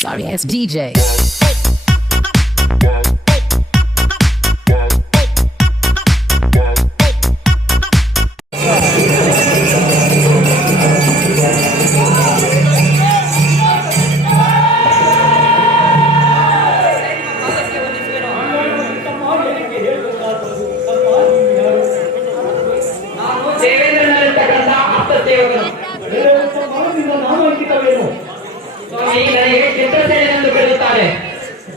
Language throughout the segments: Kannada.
Sorry ass DJ.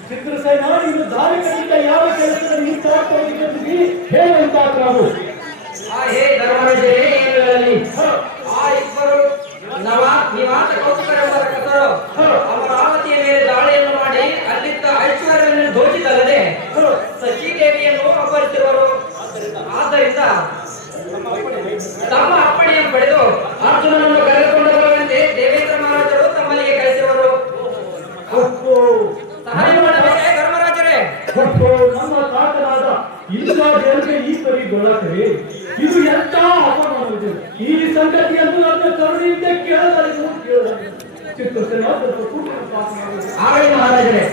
ಚಿತ್ರಸೇನ ಇದು ದಾರಿ ಖಂಡಿತ ಯಾವ ಕೆಲಸದಲ್ಲಿ ಈ ತಾತ್ಪರ್ಯದಲ್ಲಿ ಹೇಳುವಂತ ನಾವು ಹೇ ಧರ್ಮರಾಜರೇ ಏನು ಹೇಳಲಿ ಆ ಇಬ್ಬರು ನಿವಾಸ ಕೌತುಕರೆಂಬರ ಕಸರು ಅಮರಾವತಿಯ ಮೇಲೆ ದಾಳಿಯನ್ನು ಮಾಡಿ ಅಲ್ಲಿದ್ದ ಐಶ್ವರ್ಯವನ್ನು ದೋಚಿದಲ್ಲದೆ ಸಚೀದೇವಿಯನ್ನು ಅಪಹರಿಸಿರುವರು. ಆದ್ದರಿಂದ ತಮ್ಮ ಅಪ್ಪಣೆಯನ್ನು ಪಡೆದು ಅರ್ಜುನನನ್ನು ಕರೆದುಕೊಂಡು ಬರುವಂತೆ ದೇವೇಂದ್ರ ಮಹಾರಾಜರು ತಮ್ಮಲ್ಲಿಗೆ ಕಳಿಸಿರುವರು. ಸಹಾಯ ಮಾಡಬೇಕೇ ಧರ್ಮರಾಜರೇ? ನಮ್ಮ ತಾತನಾದ ಇಂದ್ರಾದೇವರಿಗೆ ಈ ಪರಿ ಗೊಳಕರೆ ಇದು ಎಂತ ಅಪಮಾನವಿದೆ. ಈ ಸಂಗತಿಯನ್ನು ನನ್ನ ಕರುಣೆಯಿಂದ ಕೇಳಬಾರದು. ಚಿತ್ರಸೇನ ಆಗಲಿ ಮಹಾರಾಜರೇ,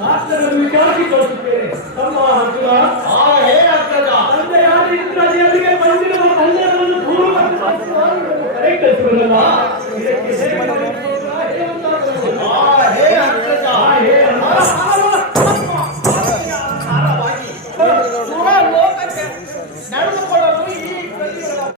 ಶಾಸ್ತ್ರಗಳನ್ನು ವಿಚಾರಿಸಿ ಕಳಿಸುತ್ತೇನೆ.